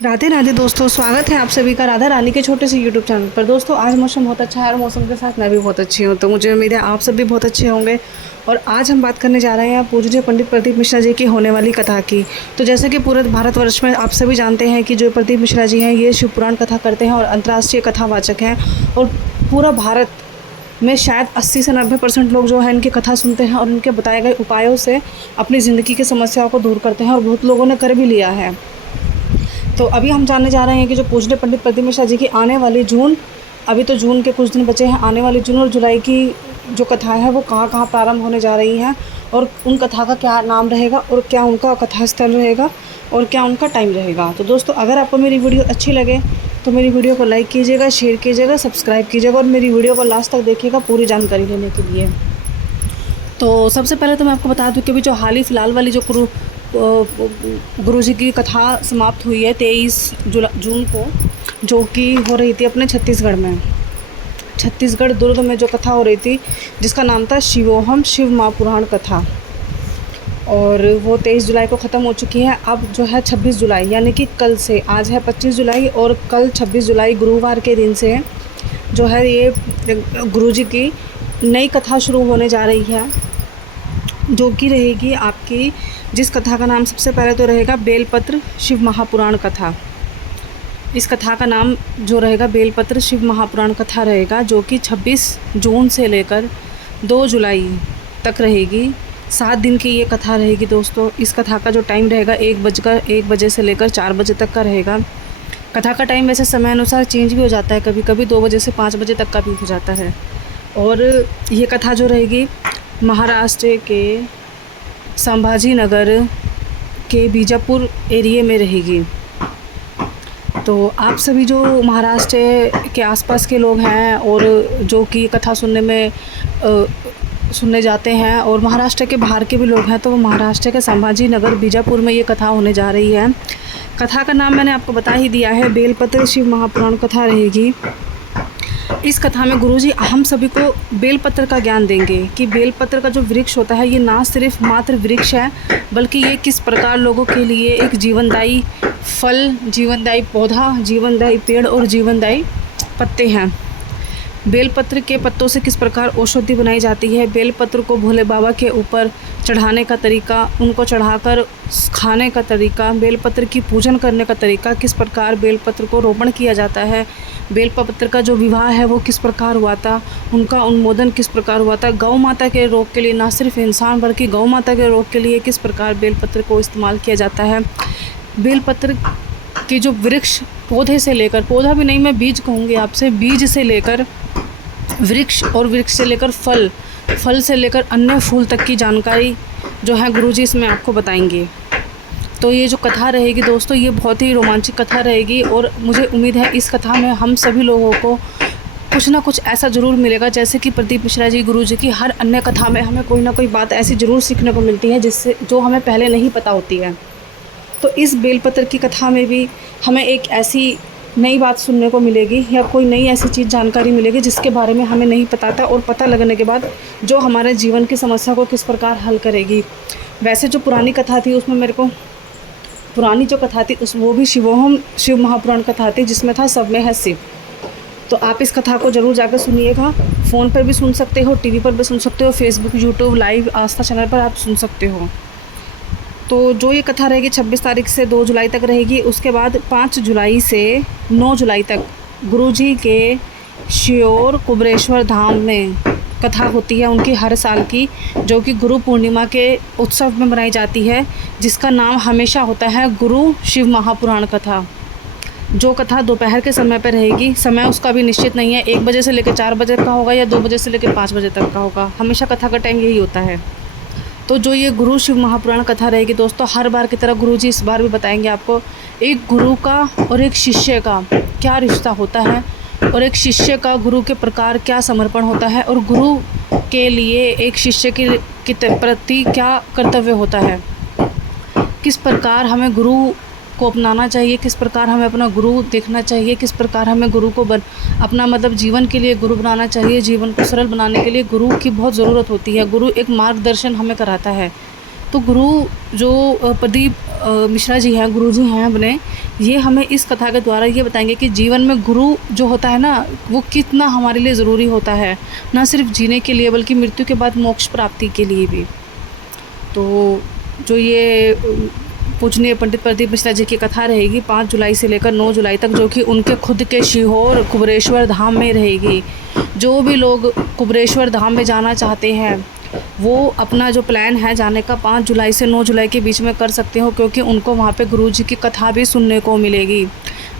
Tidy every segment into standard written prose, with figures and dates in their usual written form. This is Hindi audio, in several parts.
राधे राधे दोस्तों, स्वागत है आप सभी का राधा रानी के छोटे से यूट्यूब चैनल पर। दोस्तों आज मौसम बहुत अच्छा है और मौसम के साथ मैं भी बहुत अच्छी हूँ, तो मुझे उम्मीद है आप सब भी बहुत अच्छे होंगे। और आज हम बात करने जा रहे हैं पूज्य पंडित प्रदीप मिश्रा जी की होने वाली कथा की। तो जैसे कि पूरे भारतवर्ष में आप सभी जानते हैं कि जो प्रदीप मिश्रा जी हैं ये शिव पुराण कथा करते हैं और अंतर्राष्ट्रीय कथावाचक हैं। और पूरा भारत में शायद 80 से 90% लोग जो है इनकी कथा सुनते हैं और इनके बताए गए उपायों से अपनी ज़िंदगी की समस्याओं को दूर करते हैं, और बहुत लोगों ने कर भी लिया है। तो अभी हम जानने जा रहे हैं कि जो पूज्य पंडित प्रदीप मिश्रा जी की आने वाली जून, अभी तो जून के कुछ दिन बचे हैं, आने वाली जून और जुलाई की जो कथाएं हैं वो कहाँ कहाँ प्रारंभ होने जा रही हैं, और उन कथा का क्या नाम रहेगा, और क्या उनका कथा स्थल रहेगा, और क्या उनका टाइम रहेगा। तो दोस्तों अगर आपको मेरी वीडियो अच्छी लगे तो मेरी वीडियो को लाइक कीजिएगा, शेयर कीजिएगा, सब्सक्राइब कीजिएगा, और मेरी वीडियो को लास्ट तक देखिएगा पूरी जानकारी लेने के लिए। तो सबसे पहले तो मैं आपको बता दूं कि अभी जो हाल ही फ़िलहाल वाली जो गुरु जी की कथा समाप्त हुई है 23 जून को, जो कि हो रही थी अपने छत्तीसगढ़ में, छत्तीसगढ़ दुर्ग में जो कथा हो रही थी जिसका नाम था शिवोहम शिव महापुराण कथा, और वो 23 जुलाई को ख़त्म हो चुकी है। अब जो है 26 जुलाई यानी कि कल से, आज है 25 जुलाई और कल 26 जुलाई गुरुवार के दिन से जो है ये गुरु जी की नई कथा शुरू होने जा रही है, जो कि रहेगी आपकी, जिस कथा का नाम सबसे पहले तो रहेगा बेलपत्र शिव महापुराण कथा। इस कथा का नाम जो रहेगा बेलपत्र शिव महापुराण कथा रहेगा, जो कि 26 जून से लेकर 2 जुलाई तक रहेगी। 7 दिन की ये कथा रहेगी दोस्तों। इस कथा का जो टाइम रहेगा 1 बजे से लेकर 4 बजे तक का रहेगा। कथा का टाइम वैसे समय अनुसार चेंज भी हो जाता है, कभी कभी 2 बजे से 5 बजे तक का भी हो जाता है। और ये कथा जो रहेगी महाराष्ट्र के संभाजी नगर के बीजापुर एरिया में रहेगी। तो आप सभी जो महाराष्ट्र के आसपास के लोग हैं और जो कि कथा सुनने जाते हैं, और महाराष्ट्र के बाहर के भी लोग हैं, तो वो महाराष्ट्र के संभाजी नगर बीजापुर में ये कथा होने जा रही है। कथा का नाम मैंने आपको बता ही दिया है, बेलपत्र शिव महापुराण कथा रहेगी। इस कथा में गुरुजी हम सभी को बेलपत्र का ज्ञान देंगे कि बेलपत्र का जो वृक्ष होता है ये ना सिर्फ मात्र वृक्ष है, बल्कि ये किस प्रकार लोगों के लिए एक जीवनदायी फल, जीवनदायी पौधा, जीवनदायी पेड़ और जीवनदायी पत्ते हैं। बेलपत्र के पत्तों से किस प्रकार औषधि बनाई जाती है, बेलपत्र को भोले बाबा के ऊपर चढ़ाने का तरीका, उनको चढ़ाकर खाने का तरीका, बेलपत्र की पूजन करने का तरीका, किस प्रकार बेलपत्र को रोपण किया जाता है, बेलपत्र का जो विवाह है वो किस प्रकार हुआ था, उनका उन्मोदन किस प्रकार हुआ था, गौ माता के रोग के लिए, ना सिर्फ इंसान बल्कि गौ माता के रोग के लिए किस प्रकार बेलपत्र को इस्तेमाल किया जाता है। बेलपत्र की जो वृक्ष पौधे से लेकर, पौधा भी नहीं मैं बीज कहूँगी आपसे, बीज से लेकर वृक्ष, और वृक्ष से लेकर फल, फल से लेकर अन्य फूल तक की जानकारी जो है गुरुजी इसमें आपको बताएंगे। तो ये जो कथा रहेगी दोस्तों ये बहुत ही रोमांचक कथा रहेगी, और मुझे उम्मीद है इस कथा में हम सभी लोगों को कुछ ना कुछ ऐसा ज़रूर मिलेगा, जैसे कि प्रदीप मिश्रा जी गुरुजी की हर अन्य कथा में हमें कोई ना कोई बात ऐसी ज़रूर सीखने को मिलती है जिससे जो हमें पहले नहीं पता होती है। तो इस बेलपत्र की कथा में भी हमें एक ऐसी नई बात सुनने को मिलेगी, या कोई नई ऐसी चीज़ जानकारी मिलेगी जिसके बारे में हमें नहीं पता था, और पता लगने के बाद जो हमारे जीवन की समस्या को किस प्रकार हल करेगी। वैसे जो पुरानी कथा थी उसमें मेरे को, पुरानी जो कथा थी उस वो भी शिवोहम शिव महापुराण कथा थी, जिसमें था सब में है शिव। तो आप इस कथा को ज़रूर जाकर सुनिएगा। फ़ोन पर भी सुन सकते हो, टीवी पर भी सुन सकते हो, फेसबुक, यूट्यूब, लाइव आस्था चैनल पर आप सुन सकते हो। तो जो ये कथा रहेगी 26 तारीख से 2 जुलाई तक रहेगी। उसके बाद 5 जुलाई से 9 जुलाई तक गुरुजी के श्योर कुबरेश्वर धाम में कथा होती है उनकी हर साल की, जो कि गुरु पूर्णिमा के उत्सव में मनाई जाती है, जिसका नाम हमेशा होता है गुरु शिव महापुराण कथा। जो कथा दोपहर के समय पर रहेगी, समय उसका भी निश्चित नहीं है, 1 बजे से लेकर 4 बजे का होगा या 2 बजे से लेकर 5 बजे तक का होगा, हमेशा कथा का टाइम यही होता है। तो जो ये गुरु शिव महापुराण कथा रहेगी दोस्तों, हर बार की तरह गुरुजी इस बार भी बताएंगे आपको एक गुरु का और एक शिष्य का क्या रिश्ता होता है, और एक शिष्य का गुरु के प्रकार क्या समर्पण होता है, और गुरु के लिए एक शिष्य के प्रति क्या कर्तव्य होता है, किस प्रकार हमें गुरु को अपनाना चाहिए, किस प्रकार हमें अपना गुरु देखना चाहिए, किस प्रकार हमें गुरु को अपना मतलब जीवन के लिए गुरु बनाना चाहिए। जीवन को सरल बनाने के लिए गुरु की बहुत ज़रूरत होती है। गुरु एक मार्गदर्शन हमें कराता है। तो गुरु जो प्रदीप मिश्रा जी हैं, गुरु जी हैं अपने, ये हमें इस कथा के द्वारा ये बताएंगे कि जीवन में गुरु जो होता है ना, वो कितना हमारे लिए ज़रूरी होता है, ना सिर्फ जीने के लिए बल्कि मृत्यु के बाद मोक्ष प्राप्ति के लिए भी। तो जो ये पूजनीय पंडित प्रदीप मिश्रा जी की कथा रहेगी 5 जुलाई से लेकर 9 जुलाई तक, जो कि उनके खुद के सीहोर कुबरेश्वर धाम में रहेगी। जो भी लोग कुबरेश्वर धाम में जाना चाहते हैं वो अपना जो प्लान है जाने का 5 जुलाई से 9 जुलाई के बीच में कर सकते हो, क्योंकि उनको वहाँ पे गुरु जी की कथा भी सुनने को मिलेगी।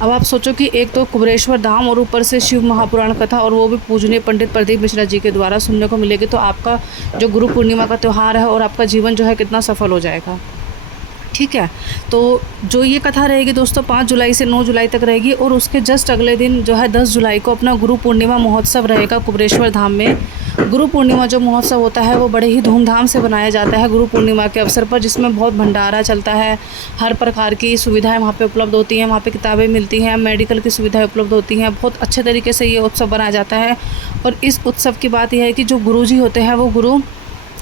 अब आप सोचो कि एक तो कुबरेश्वर धाम और ऊपर से शिव महापुराण कथा, और वो भी पूजनीय पंडित प्रदीप मिश्रा जी के द्वारा सुनने को मिलेगी, तो आपका जो गुरु पूर्णिमा का त्यौहार है और आपका जीवन जो है कितना सफल हो जाएगा। ठीक है, तो जो ये कथा रहेगी दोस्तों 5 जुलाई से 9 जुलाई तक रहेगी, और उसके जस्ट अगले दिन जो है 10 जुलाई को अपना गुरु पूर्णिमा महोत्सव रहेगा कुबरेश्वर धाम में। गुरु पूर्णिमा जो महोत्सव होता है वो बड़े ही धूमधाम से बनाया जाता है गुरु पूर्णिमा के अवसर पर, जिसमें बहुत भंडारा चलता है, हर प्रकार की सुविधाएं वहाँ पे उपलब्ध होती हैं, वहाँ पे किताबें मिलती हैं, मेडिकल की सुविधाएं उपलब्ध होती हैं। बहुत अच्छे तरीके से ये उत्सव बनाया जाता है। और इस उत्सव की बात यह है कि जो गुरु जी होते हैं वो गुरु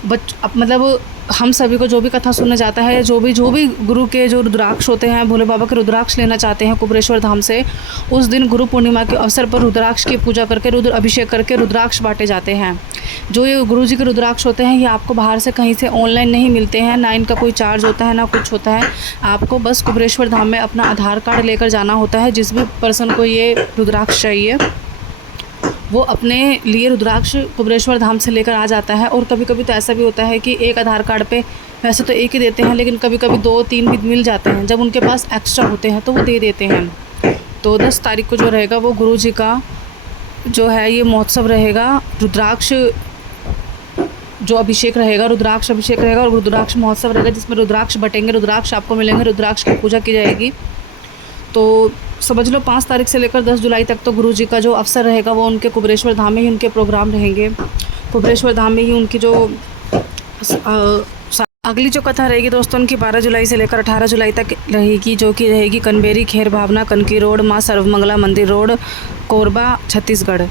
मतलब हम सभी को जो भी कथा सुनने जाता है, जो भी गुरु के जो रुद्राक्ष होते हैं, भोले बाबा के रुद्राक्ष लेना चाहते हैं कुबरेश्वर धाम से, उस दिन गुरु पूर्णिमा के अवसर पर रुद्राक्ष की पूजा करके, रुद्र अभिषेक करके रुद्राक्ष बांटे जाते हैं। जो ये गुरु जी के रुद्राक्ष होते हैं ये आपको बाहर से कहीं से ऑनलाइन नहीं मिलते हैं, ना इनका कोई चार्ज होता है ना कुछ होता है। आपको बस कुबरेश्वर धाम में अपना आधार कार्ड लेकर जाना होता है। जिस भी पर्सन को ये रुद्राक्ष चाहिए वो अपने लिए रुद्राक्ष कुबरेश्वर धाम से लेकर आ जाता है। और कभी कभी तो ऐसा भी होता है कि एक आधार कार्ड पे वैसे तो एक ही देते हैं, लेकिन कभी कभी 2-3 भी मिल जाते हैं। जब उनके पास एक्स्ट्रा होते हैं तो वो दे देते हैं। तो 10 तारीख को जो रहेगा वो गुरु जी का जो है ये महोत्सव रहेगा, रुद्राक्ष जो अभिषेक रहेगा, रुद्राक्ष अभिषेक रहेगा और रुद्राक्ष महोत्सव रहेगा, जिसमें रुद्राक्ष बटेंगे, रुद्राक्ष आपको मिलेंगे, रुद्राक्ष की पूजा की जाएगी। तो समझ लो 5 तारीख से लेकर 10 जुलाई तक तो गुरु जी का जो अवसर रहेगा वो उनके कुबरेश्वर धाम में ही उनके प्रोग्राम रहेंगे। कुबरेश्वर धाम में ही उनकी जो अगली जो कथा रहेगी दोस्तों उनकी 12 जुलाई से लेकर 18 जुलाई तक रहेगी, जो कि रहेगी कनबेरी खेर भावना कनकी रोड, माँ सर्वमंगला मंदिर रोड, कोरबा, छत्तीसगढ़।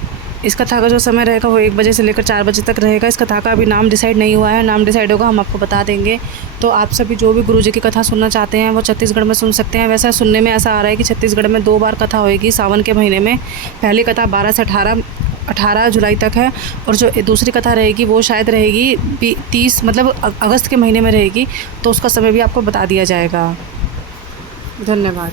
इस कथा का जो समय रहेगा वो 1 बजे से लेकर 4 बजे तक रहेगा। इस कथा का अभी नाम डिसाइड नहीं हुआ है, नाम डिसाइड होगा हम आपको बता देंगे। तो आप सभी जो भी गुरु जी की कथा सुनना चाहते हैं वो छत्तीसगढ़ में सुन सकते हैं। वैसे सुनने में ऐसा आ रहा है कि छत्तीसगढ़ में 2 बार कथा होएगी सावन के महीने में। पहली कथा 12 से 18 जुलाई तक है, और जो दूसरी कथा रहेगी वो शायद रहेगी 30 मतलब अगस्त के महीने में रहेगी। तो उसका समय भी आपको बता दिया जाएगा। धन्यवाद।